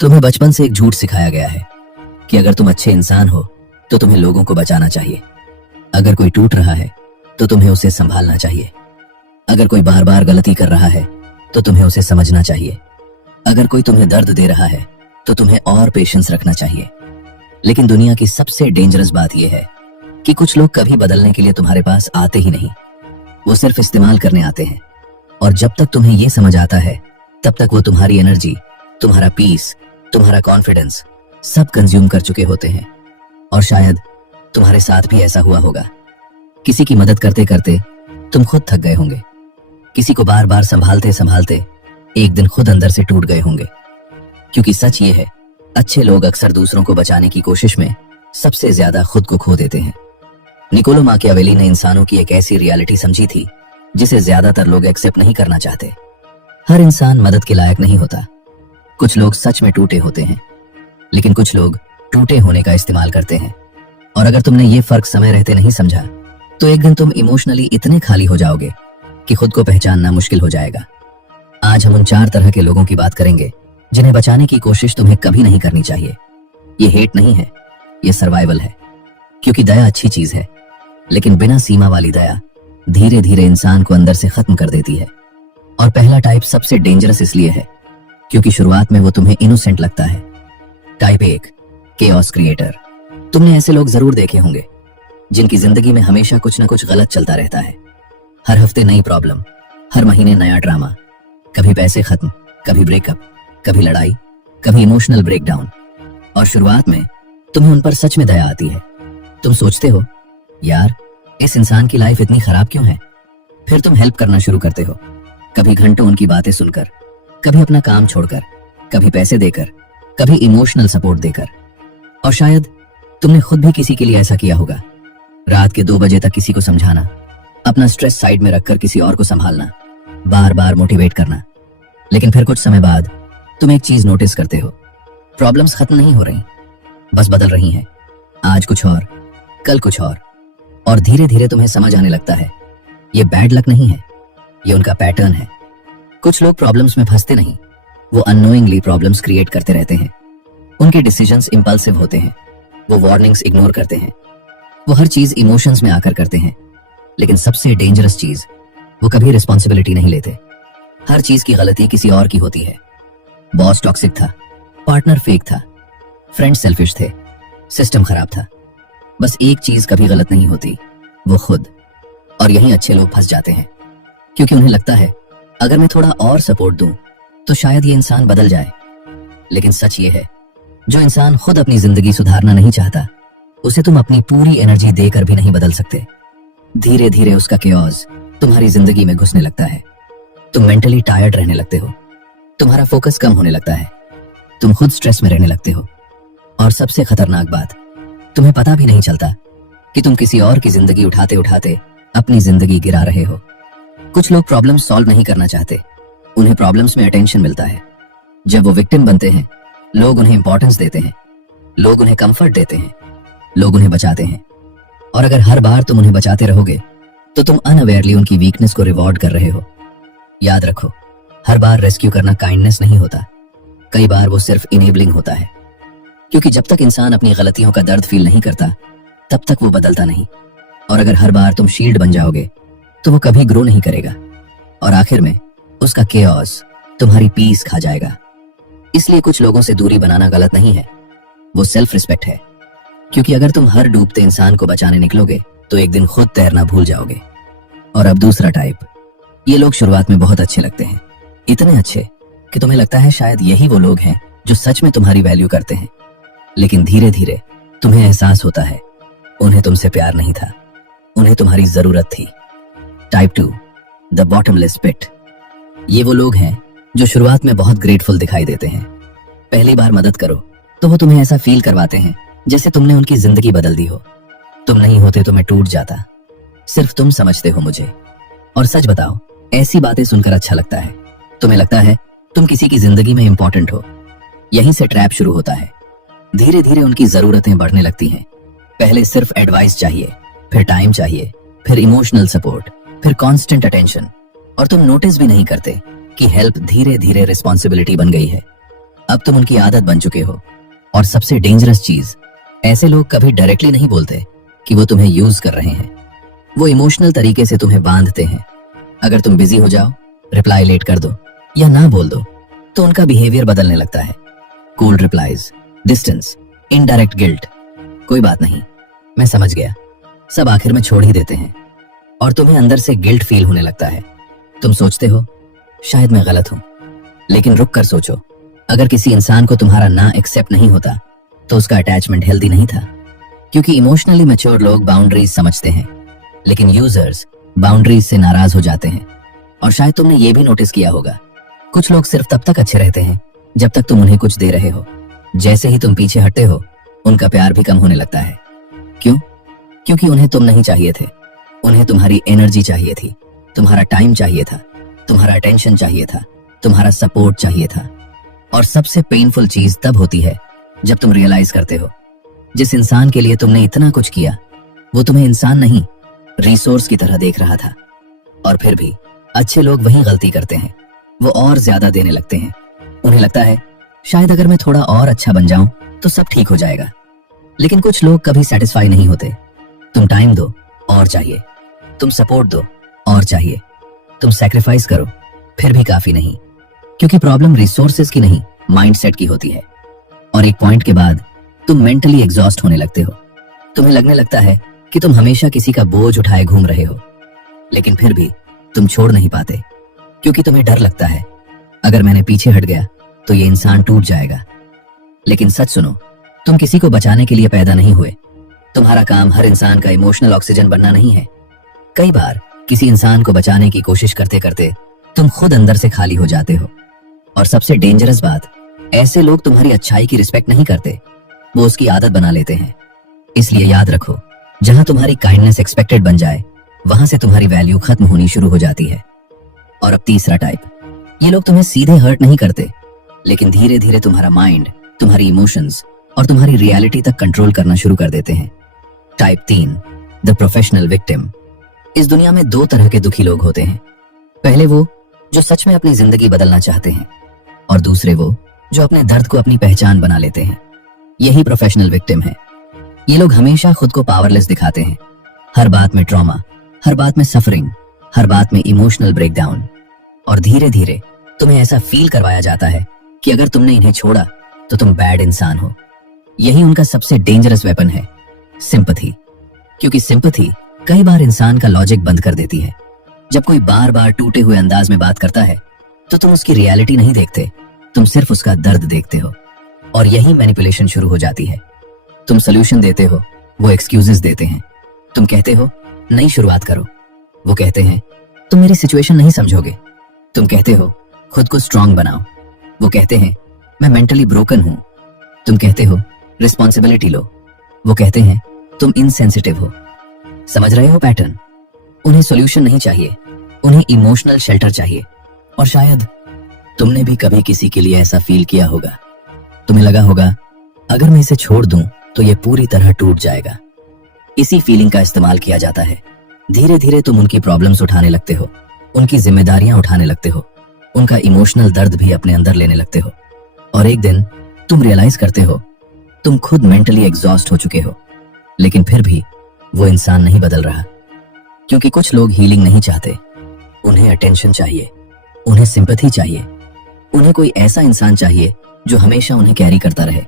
तुम्हें बचपन से एक झूठ सिखाया गया है कि अगर तुम अच्छे इंसान हो तो तुम्हें लोगों को बचाना चाहिए। अगर कोई टूट रहा है तो तुम्हें उसे संभालना चाहिए। अगर कोई बार बार गलती कर रहा है तो तुम्हें उसे समझना चाहिए। अगर कोई तुम्हें दर्द दे रहा है तो तुम्हें और पेशेंस रखना चाहिए। लेकिन दुनिया की सबसे डेंजरस बात यह है कि कुछ लोग कभी बदलने के लिए तुम्हारे पास आते ही नहीं, वो सिर्फ इस्तेमाल करने आते हैं। और जब तक तुम्हें यह समझ आता है तब तक वो तुम्हारी एनर्जी, तुम्हारा पीस, तुम्हारा कॉन्फिडेंस सब कंज्यूम कर चुके होते हैं। और शायद तुम्हारे साथ भी ऐसा हुआ होगा। किसी की मदद करते करते तुम खुद थक गए होंगे। किसी को बार बार संभालते संभालते एक दिन खुद अंदर से टूट गए होंगे। क्योंकि सच ये है, अच्छे लोग अक्सर दूसरों को बचाने की कोशिश में सबसे ज्यादा खुद को खो देते हैं। निकोलो माकियावेली ने इंसानों की एक ऐसी रियलिटी समझी थी जिसे ज्यादातर लोग एक्सेप्ट नहीं करना चाहते। हर इंसान मदद के लायक नहीं होता। कुछ लोग सच में टूटे होते हैं, लेकिन कुछ लोग टूटे होने का इस्तेमाल करते हैं। और अगर तुमने ये फर्क समय रहते नहीं समझा तो एक दिन तुम इमोशनली इतने खाली हो जाओगे कि खुद को पहचानना मुश्किल हो जाएगा। आज हम उन 4 तरह के लोगों की बात करेंगे जिन्हें बचाने की कोशिश तुम्हें कभी नहीं करनी चाहिए। ये हेट नहीं है, ये सर्वाइवल है। क्योंकि दया अच्छी चीज है, लेकिन बिना सीमा वाली दया धीरे धीरे इंसान को अंदर से खत्म कर देती है। और पहला टाइप सबसे डेंजरस इसलिए है क्योंकि शुरुआत में वो तुम्हें इनोसेंट लगता है। Type 1, chaos creator. तुमने ऐसे लोग जरूर देखे होंगे जिनकी जिंदगी में हमेशा कुछ ना कुछ गलत चलता रहता है। हर हफ्ते नई प्रॉब्लम, हर महीने नया ड्रामा, कभी पैसे खत्म, कभी ब्रेकअप, कभी लड़ाई, कभी इमोशनल ब्रेकडाउन। और शुरुआत में तुम्हें उन पर सच में दया आती है। तुम सोचते हो, यार इस इंसान की लाइफ इतनी खराब क्यों है। फिर तुम हेल्प करना शुरू करते हो, कभी घंटों उनकी बातें सुनकर, कभी अपना काम छोड़कर, कभी पैसे देकर, कभी इमोशनल सपोर्ट देकर। और शायद तुमने खुद भी किसी के लिए ऐसा किया होगा। रात के 2 बजे तक किसी को समझाना, अपना स्ट्रेस साइड में रखकर किसी और को संभालना, बार बार मोटिवेट करना। लेकिन फिर कुछ समय बाद तुम एक चीज नोटिस करते हो, प्रॉब्लम्स खत्म नहीं हो रही, बस बदल रही हैं। आज कुछ और, कल कुछ और धीरे धीरे तुम्हें समझ आने लगता है ये बैड लक नहीं है, ये उनका पैटर्न है। कुछ लोग प्रॉब्लम्स में फंसते नहीं, वो अननोइंगली प्रॉब्लम्स क्रिएट करते रहते हैं। उनके डिसीजंस इंपल्सिव होते हैं, वो वार्निंग्स इग्नोर करते हैं, वो हर चीज इमोशंस में आकर करते हैं। लेकिन सबसे डेंजरस चीज, वो कभी रिस्पॉन्सिबिलिटी नहीं लेते। हर चीज की गलती किसी और की होती है। बॉस टॉक्सिक था, पार्टनर फेक था, फ्रेंड सेल्फिश थे, सिस्टम खराब था। बस एक चीज कभी गलत नहीं होती, वो खुद। और यहीं अच्छे लोग फंस जाते हैं क्योंकि उन्हें लगता है अगर मैं थोड़ा और सपोर्ट दूं तो शायद ये इंसान बदल जाए। लेकिन सच ये है, जो इंसान खुद अपनी जिंदगी सुधारना नहीं चाहता उसे तुम अपनी पूरी एनर्जी देकर भी नहीं बदल सकते। धीरे धीरे उसका केओस तुम्हारी जिंदगी में घुसने लगता है। तुम मेंटली टायर्ड रहने लगते हो, तुम्हारा फोकस कम होने लगता है, तुम खुद स्ट्रेस में रहने लगते हो। और सबसे खतरनाक बात, तुम्हें पता भी नहीं चलता कि तुम किसी और की जिंदगी उठाते उठाते अपनी जिंदगी गिरा रहे हो। कुछ लोग प्रॉब्लम सॉल्व नहीं करना चाहते, उन्हें प्रॉब्लम्स में अटेंशन मिलता है। जब वो विक्टिम बनते हैं, लोग उन्हें इंपॉर्टेंस देते हैं, लोग उन्हें कंफर्ट देते हैं, लोग उन्हें बचाते हैं। और अगर हर बार तुम उन्हें बचाते रहोगे तो तुम अनअवेयरली उनकी वीकनेस को रिवॉर्ड कर रहे हो। याद रखो, हर बार रेस्क्यू करना काइंडनेस नहीं होता, कई बार वो सिर्फ इनेबलिंग होता है। क्योंकि जब तक इंसान अपनी गलतियों का दर्द फील नहीं करता तब तक वो बदलता नहीं। और अगर हर बार तुम शील्ड बन जाओगे तो वो कभी ग्रो नहीं करेगा और आखिर में उसका केओस तुम्हारी पीस खा जाएगा। इसलिए कुछ लोगों से दूरी बनाना गलत नहीं है, वो सेल्फ रिस्पेक्ट है। क्योंकि अगर तुम हर डूबते इंसान को बचाने निकलोगे तो एक दिन खुद तैरना भूल जाओगे। और अब दूसरा टाइप, ये लोग शुरुआत में बहुत अच्छे लगते हैं, इतने अच्छे कि तुम्हें लगता है शायद यही वो लोग हैं जो सच में तुम्हारी वैल्यू करते हैं। लेकिन धीरे धीरे तुम्हें एहसास होता है उन्हें तुमसे प्यार नहीं था, उन्हें तुम्हारी जरूरत थी। टाइप 2, द बॉटमलेस पिट। ये वो लोग हैं जो शुरुआत में बहुत ग्रेटफुल दिखाई देते हैं। पहली बार मदद करो तो वो तुम्हें ऐसा फील करवाते हैं जैसे तुमने उनकी जिंदगी बदल दी हो। तुम नहीं होते तो मैं टूट जाता, सिर्फ तुम समझते हो मुझे। और सच बताओ, ऐसी बातें सुनकर अच्छा लगता है। तुम्हें लगता है तुम किसी की जिंदगी में इंपॉर्टेंट हो। यहीं से ट्रैप शुरू होता है। धीरे धीरे उनकी जरूरतें बढ़ने लगती हैं। पहले सिर्फ एडवाइस चाहिए, फिर टाइम चाहिए, फिर इमोशनल सपोर्ट, फिर कांस्टेंट अटेंशन। और तुम नोटिस भी नहीं करते कि हेल्प धीरे धीरे रिस्पॉन्सिबिलिटी बन गई है। अब तुम उनकी आदत बन चुके हो। और सबसे डेंजरस चीज, ऐसे लोग कभी डायरेक्टली नहीं बोलते कि वो तुम्हें यूज कर रहे हैं। वो इमोशनल तरीके से तुम्हें बांधते हैं। अगर तुम बिजी हो जाओ, रिप्लाई लेट कर दो या ना बोल दो, तो उनका बिहेवियर बदलने लगता है। Cold replies, distance, indirect guilt. कोई बात नहीं, मैं समझ गया, सब आखिर में छोड़ ही देते हैं। और तुम्हें अंदर से गिल्ट फील होने लगता है। तुम सोचते हो शायद मैं गलत हूं। लेकिन रुक कर सोचो, अगर किसी इंसान को तुम्हारा ना एक्सेप्ट नहीं होता तो उसका अटैचमेंट हेल्दी नहीं था। क्योंकि इमोशनली मैच्योर लोग बाउंड्रीज समझते हैं, लेकिन यूजर्स बाउंड्रीज से नाराज हो जाते हैं। और शायद तुमने ये भी नोटिस किया होगा, कुछ लोग सिर्फ तब तक अच्छे रहते हैं जब तक तुम उन्हें कुछ दे रहे हो। जैसे ही तुम पीछे हटते हो, उनका प्यार भी कम होने लगता है। क्यों? क्योंकि उन्हें तुम नहीं चाहिए थे। उन्हें तुम्हारी एनर्जी चाहिए थी, तुम्हारा टाइम चाहिए था, तुम्हारा अटेंशन चाहिए था, तुम्हारा सपोर्ट चाहिए था। और सबसे पेनफुल चीज तब होती है जब तुम रियलाइज करते हो, जिस इंसान के लिए तुमने इतना कुछ किया, वो तुम्हें इंसान नहीं, रिसोर्स की तरह देख रहा था। और फिर भी अच्छे लोग वही गलती करते हैं, वो और ज्यादा देने लगते हैं। उन्हें लगता है शायद अगर मैं थोड़ा और अच्छा बन जाऊं तो सब ठीक हो जाएगा। लेकिन कुछ लोग कभी सेटिस्फाई नहीं होते। तुम टाइम दो और चाहिए, तुम सपोर्ट दो और चाहिए, तुम सैक्रिफाइस करो फिर भी काफी नहीं। क्योंकि प्रॉब्लम रिसोर्सेज की नहीं, माइंडसेट की होती है। और एक पॉइंट के बाद तुम मेंटली एग्जॉस्ट होने लगते हो। तुम्हें लगने लगता है कि तुम हमेशा किसी का बोझ उठाए घूम रहे हो। लेकिन फिर भी तुम छोड़ नहीं पाते, क्योंकि तुम्हें डर लगता है अगर मैंने पीछे हट गया तो ये इंसान टूट जाएगा। लेकिन सच सुनो, तुम किसी को बचाने के लिए पैदा नहीं हुए। तुम्हारा काम हर इंसान का इमोशनल ऑक्सीजन बनना नहीं है। कई बार किसी इंसान को बचाने की कोशिश करते करते तुम खुद अंदर से खाली हो जाते हो। और सबसे डेंजरस बात, ऐसे लोग तुम्हारी अच्छाई की रिस्पेक्ट नहीं करते, वो उसकी आदत बना लेते हैं। इसलिए याद रखो, जहां तुम्हारी काइंडनेस एक्सपेक्टेड बन जाए, वहां से तुम्हारी वैल्यू खत्म होनी शुरू हो जाती है। और अब तीसरा टाइप, ये लोग तुम्हें सीधे हर्ट नहीं करते, लेकिन धीरे धीरे तुम्हारा माइंड, तुम्हारी इमोशंस और तुम्हारी रियलिटी तक कंट्रोल करना शुरू कर देते हैं। Type 3, the professional victim. इस दुनिया में दो तरह के दुखी लोग होते हैं। पहले वो जो सच में अपनी जिंदगी बदलना चाहते हैं, और दूसरे वो जो अपने दर्द को अपनी पहचान बना लेते हैं। यही प्रोफेशनल विक्टिम है। ये लोग हमेशा खुद को पावरलेस दिखाते हैं। हर बात में ट्रॉमा, हर बात में सफरिंग, हर बात में इमोशनल ब्रेकडाउन। और धीरे धीरे तुम्हें ऐसा फील करवाया जाता है कि अगर तुमने इन्हें छोड़ा तो तुम बैड इंसान हो। यही उनका सबसे डेंजरस वेपन है, सिंपैथी। क्योंकि सिंपैथी कई बार इंसान का लॉजिक बंद कर देती है। जब कोई बार बार टूटे हुए अंदाज में बात करता है तो तुम उसकी रियलिटी नहीं देखते, तुम सिर्फ उसका दर्द देखते हो। और यही मैनिपुलेशन शुरू हो जाती है। तुम सोल्यूशन देते हो, वो एक्सक्यूजेस देते हैं। तुम कहते हो नई शुरुआत करो, वो कहते हैं तुम मेरी सिचुएशन नहीं समझोगे। तुम कहते हो खुद को स्ट्रांग बनाओ, वो कहते हैं मैं मेंटली ब्रोकन हूं। तुम कहते हो रिस्पॉन्सिबिलिटी लो, वो कहते हैं तुम इनसेंसिटिव हो। समझ रहे हो पैटर्न? उन्हें सॉल्यूशन नहीं चाहिए, उन्हें इमोशनल शेल्टर चाहिए। और शायद तुमने भी कभी किसी के लिए ऐसा फील किया होगा। तुम्हें लगा होगा अगर मैं इसे छोड़ दूं तो ये पूरी तरह टूट जाएगा। इसी फीलिंग का इस्तेमाल किया जाता है। धीरे धीरे तुम उनकी प्रॉब्लम्स उठाने लगते हो, उनकी जिम्मेदारियां उठाने लगते हो, उनका इमोशनल दर्द भी अपने अंदर लेने लगते हो। और एक दिन तुम रियलाइज करते हो तुम खुद मेंटली एग्जॉस्ट हो चुके हो। लेकिन फिर भी वो इंसान नहीं बदल रहा। क्योंकि कुछ लोग हीलिंग नहीं चाहते, उन्हें अटेंशन चाहिए, उन्हें सिंपैथी चाहिए, उन्हें कोई ऐसा इंसान चाहिए जो हमेशा उन्हें कैरी करता रहे।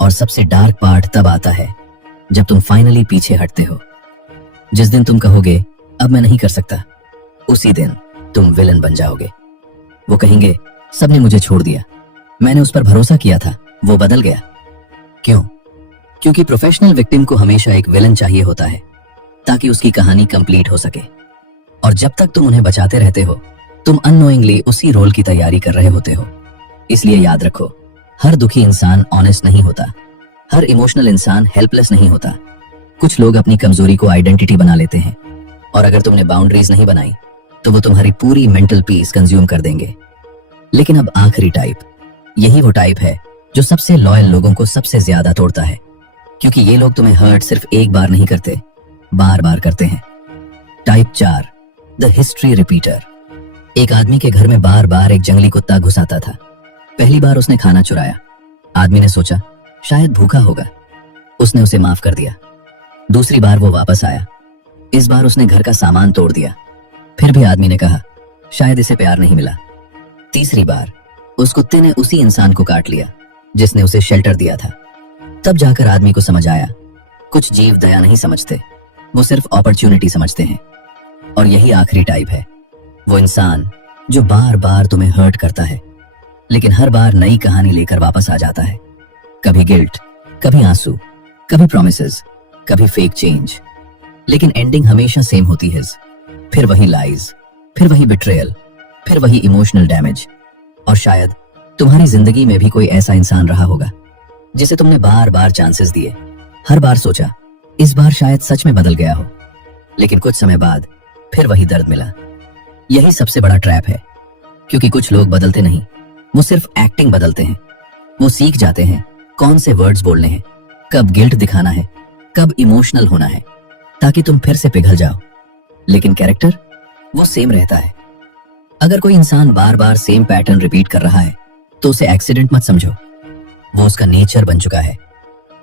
और सबसे डार्क पार्ट तब आता है जब तुम फाइनली पीछे हटते हो। जिस दिन तुम कहोगे अब मैं नहीं कर सकता, उसी दिन तुम विलन बन जाओगे। वो कहेंगे सबने मुझे छोड़ दिया, मैंने उस पर भरोसा किया था, वो बदल गया। क्यों? क्योंकि प्रोफेशनल विक्टिम को हमेशा एक विलन चाहिए होता है ताकि उसकी कहानी कंप्लीट हो सके। और जब तक तुम उन्हें बचाते रहते हो, तुम अननोइंगली उसी रोल की तैयारी कर रहे होते हो। इसलिए याद रखो, हर दुखी इंसान ऑनेस्ट नहीं होता, हर इमोशनल इंसान हेल्पलेस नहीं होता। कुछ लोग अपनी कमजोरी को आइडेंटिटी बना लेते हैं, और अगर तुमने बाउंड्रीज नहीं बनाई तो वो तुम्हारी पूरी मेंटल पीस कंज्यूम कर देंगे। लेकिन अब आखिरी टाइप, यही वो टाइप है जो सबसे लॉयल लोगों को सबसे ज्यादा तोड़ता है। क्योंकि ये लोग तुम्हें हर्ट सिर्फ एक बार नहीं करते, बार बार करते हैं। Type 4, the history repeater. एक आदमी के घर में बार बार एक जंगली कुत्ता घुस आता था। पहली बार उसने खाना चुराया। आदमी ने सोचा शायद भूखा होगा, उसने उसे माफ कर दिया। दूसरी बार वो वापस आया। इस बार उसने घर का सामान तोड़ दिया। फिर भी आदमी ने कहा शायद इसे प्यार नहीं मिला। तीसरी बार उस कुत्ते ने उसी इंसान को काट लिया जिसने उसे शेल्टर दिया था। तब जाकर आदमी को समझ आया कुछ जीव दया नहीं समझते, वो सिर्फ अपॉर्चुनिटी समझते हैं। और यही आखिरी टाइप है, वो इंसान जो बार बार तुम्हें हर्ट करता है, लेकिन हर बार नई कहानी लेकर वापस आ जाता है। कभी गिल्ट, कभी आंसू, कभी प्रॉमिसेस, कभी फेक चेंज, लेकिन एंडिंग हमेशा सेम होती है। फिर वही लाइज, फिर वही बिट्रेयल, फिर वही इमोशनल डैमेज। और शायद तुम्हारी जिंदगी में भी कोई ऐसा इंसान रहा होगा जिसे तुमने बार बार चांसेस दिए, हर बार सोचा इस बार शायद सच में बदल गया हो, लेकिन कुछ समय बाद फिर वही दर्द मिला। यही सबसे बड़ा ट्रैप है, क्योंकि कुछ लोग बदलते नहीं, वो सिर्फ एक्टिंग बदलते हैं। वो सीख जाते हैं कौन से वर्ड्स बोलने हैं, कब गिल्ट दिखाना है, कब इमोशनल होना है, ताकि तुम फिर से पिघल जाओ। लेकिन कैरेक्टर वो सेम रहता है। अगर कोई इंसान बार बार सेम पैटर्न रिपीट कर रहा है तो उसे एक्सीडेंट मत समझो, वो उसका नेचर बन चुका है।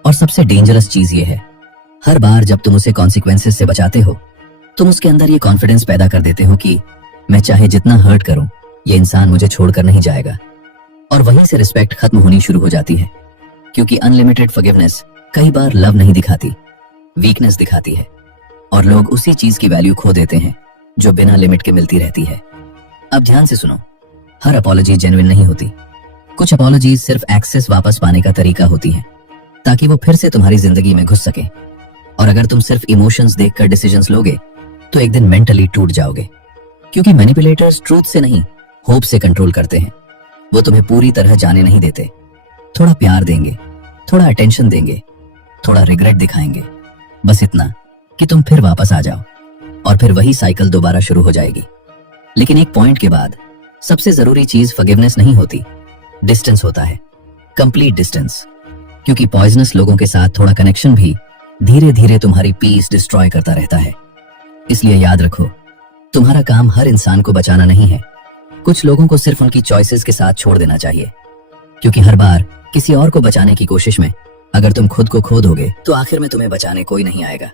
और सबसे डेंजरस चीज ये है, हर बार जब तुम उसे कॉन्सिक्वेंसेस से बचाते हो, तुम उसके अंदर ये कॉन्फिडेंस पैदा कर देते हो कि मैं चाहे जितना हर्ट करूं, ये इंसान मुझे छोड़कर नहीं जाएगा। और वहीं से रिस्पेक्ट खत्म होनी शुरू हो जाती है, क्योंकि अनलिमिटेड फॉरगिवनेस कई बार लव नहीं दिखाती, वीकनेस दिखाती है। और लोग उसी चीज की वैल्यू खो देते हैं जो बिना लिमिट के मिलती रहती है। अब ध्यान से सुनो, हर अपॉलॉजी जेन्युइन नहीं होती। कुछ अपॉलॉजीज सिर्फ एक्सेस वापस पाने का तरीका होती है, ताकि वो फिर से तुम्हारी जिंदगी में घुस सके। और अगर तुम सिर्फ इमोशंस देखकर डिसीजंस लोगे तो एक दिन मेंटली टूट जाओगे, क्योंकि मैनिपुलेटर्स ट्रूथ से नहीं, होप से कंट्रोल करते हैं। वो तुम्हें पूरी तरह जाने नहीं देते, थोड़ा प्यार देंगे, थोड़ा अटेंशन देंगे, थोड़ा रिग्रेट दिखाएंगे, बस इतना कि तुम फिर वापस आ जाओ। और फिर वही साइकिल दोबारा शुरू हो जाएगी। लेकिन एक पॉइंट के बाद सबसे जरूरी चीज फॉरगिवनेस नहीं होती, डिस्टेंस होता है, कंप्लीट डिस्टेंस। क्योंकि पॉइजनस लोगों के साथ थोड़ा कनेक्शन भी धीरे धीरे तुम्हारी पीस डिस्ट्रॉय करता रहता है। इसलिए याद रखो, तुम्हारा काम हर इंसान को बचाना नहीं है, कुछ लोगों को सिर्फ उनकी चॉइसेस के साथ छोड़ देना चाहिए। क्योंकि हर बार किसी और को बचाने की कोशिश में अगर तुम खुद को खो दोगे तो आखिर में तुम्हें बचाने कोई नहीं आएगा।